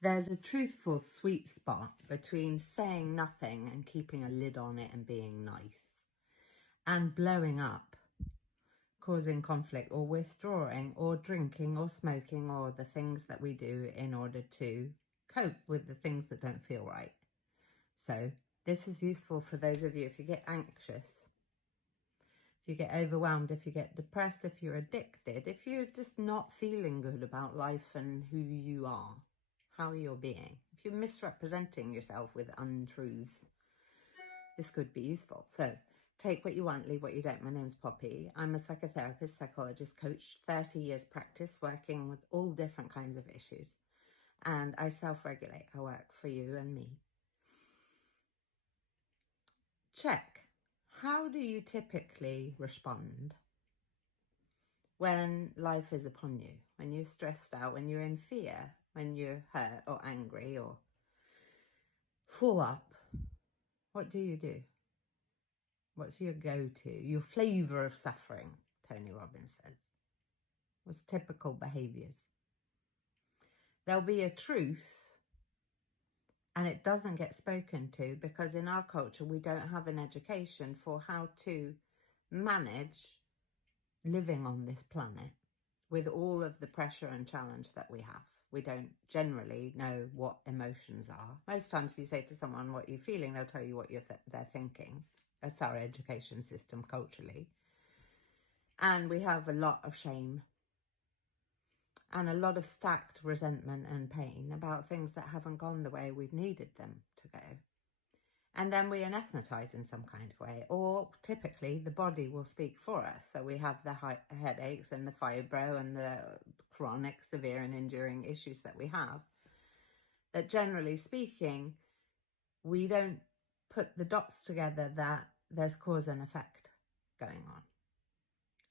There's a truthful sweet spot between saying nothing and keeping a lid on it and being nice, and blowing up, causing conflict or withdrawing or drinking or smoking or the things that we do in order to cope with the things that don't feel right. So this is useful for those of you if you get anxious, if you get overwhelmed, if you get depressed, if you're addicted, if you're just not feeling good about life and who you are, how you're being. If you're misrepresenting yourself with untruths, this could be useful. So take what you want, leave what you don't. My name's Poppy. I'm a psychotherapist, psychologist, coach, 30 years practice working with all different kinds of issues. And I self-regulate. I work for you and me. Check. How do you typically respond when life is upon you? When you're stressed out, when you're in fear, when you're hurt or angry or full up? What do you do? What's your go-to? Your flavour of suffering, Tony Robbins says. What's typical behaviours? There'll be a truth, and it doesn't get spoken to because in our culture we don't have an education for how to manage living on this planet with all of the pressure and challenge that we have. We don't generally know what emotions are. Most times you say to someone what you're feeling, they'll tell you what they're thinking. That's our education system culturally. And we have a lot of shame and a lot of stacked resentment and pain about things that haven't gone the way we've needed them to go. And then we anaesthetize in some kind of way, or typically the body will speak for us. So we have the headaches and the fibro and the chronic, severe and enduring issues that we have, that generally speaking, we don't put the dots together that there's cause and effect going on.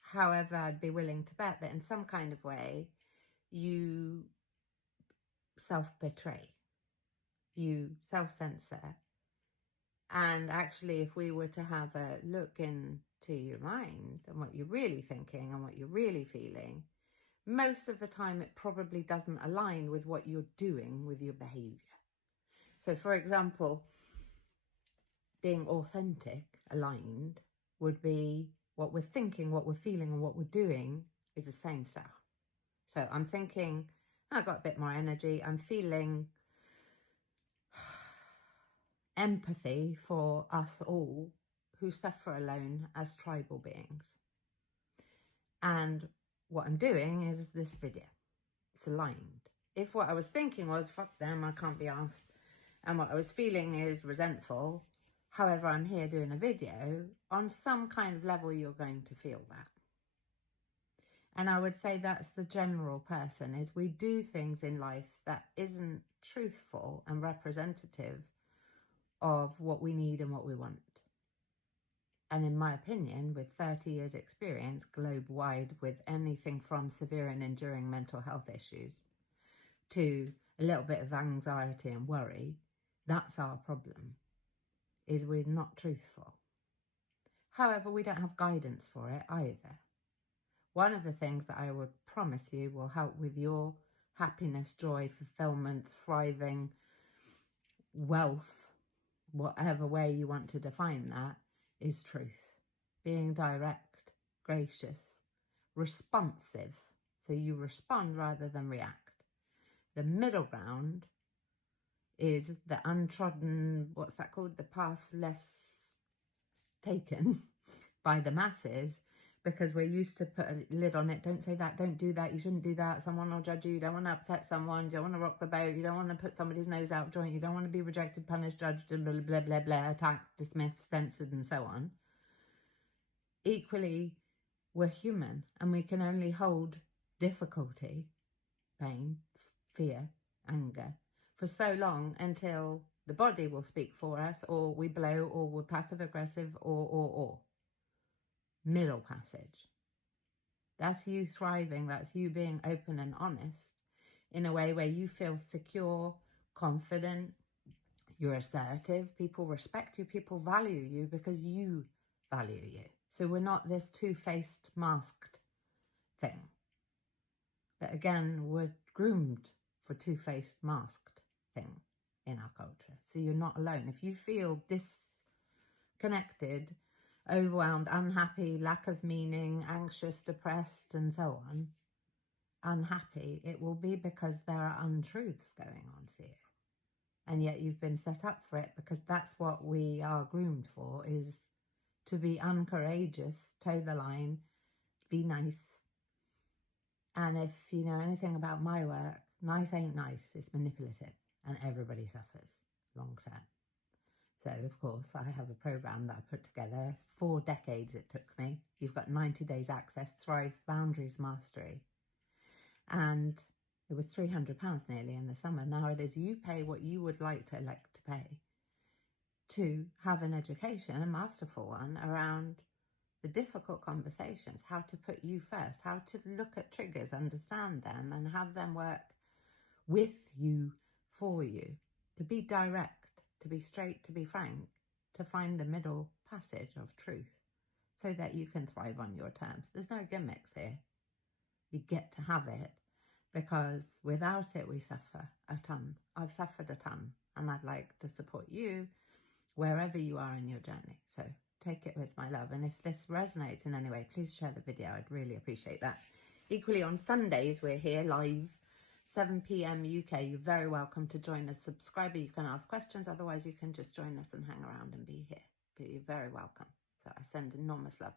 However, I'd be willing to bet that in some kind of way, you self-betray, you self-censor. And actually, if we were to have a look into your mind and what you're really thinking and what you're really feeling, most of the time it probably doesn't align with what you're doing with your behavior. So for example, being authentic, aligned, would be what we're thinking, what we're feeling and what we're doing is the same stuff. So I'm thinking, I've got a bit more energy. I'm feeling empathy for us all who suffer alone as tribal beings. And what I'm doing is this video. It's aligned. If what I was thinking was, fuck them, I can't be asked, and what I was feeling is resentful, however, I'm here doing a video, on some kind of level, you're going to feel that. And I would say that's the general person, is we do things in life that isn't truthful and representative of what we need and what we want. And in my opinion, with 30 years experience globe-wide with anything from severe and enduring mental health issues to a little bit of anxiety and worry, that's our problem, is we're not truthful. However, we don't have guidance for it either. One of the things that I would promise you will help with your happiness, joy, fulfillment, thriving, wealth, whatever way you want to define that, is truth. Being direct, gracious, responsive. So you respond rather than react. The middle ground is the untrodden, what's that called? The path less taken by the masses, because we're used to put a lid on it. Don't say that, don't do that, you shouldn't do that, someone will judge you, you don't want to upset someone, you don't want to rock the boat, you don't want to put somebody's nose out of joint, you don't want to be rejected, punished, judged, and blah, blah, blah, blah, attacked, dismissed, censored, and so on. Equally, we're human, and we can only hold difficulty, pain, fear, anger, for so long until the body will speak for us, or we blow, or we're passive aggressive, or. Middle passage. That's you thriving. That's you being open and honest in a way where you feel secure, confident, you're assertive, people respect you, people value you because you value you. So we're not this two-faced, masked thing. That again, we're groomed for two-faced, masked. thing in our culture. So you're not alone. If you feel disconnected, overwhelmed, unhappy, lack of meaning, anxious, depressed, and so on, unhappy, it will be because there are untruths going on for you. And yet you've been set up for it, because that's what we are groomed for, is to be uncourageous, toe the line, be nice. And if you know anything about my work, nice ain't nice, it's manipulative, and everybody suffers long term. So, of course, I have a program that I put together. 4 decades it took me. You've got 90 days access, Thrive, Boundaries, Mastery. And it was £300 nearly in the summer. Now it is you pay what you would like to elect to pay to have an education, a masterful one, around the difficult conversations, how to put you first, how to look at triggers, understand them, and have them work with you, for you, to be direct, to be straight, to be frank, to find the middle passage of truth so that you can thrive on your terms. There's no gimmicks here. You get to have it, because without it we suffer a ton. I've suffered a ton, and I'd like to support you wherever you are in your journey. So take it with my love. And if this resonates in any way, please share the video. I'd really appreciate that. Equally, on Sundays, we're here live, 7 p.m. UK. You're very welcome to join as a subscriber. You can ask questions. Otherwise, you can just join us and hang around and be here. But you're very welcome. So I send enormous love.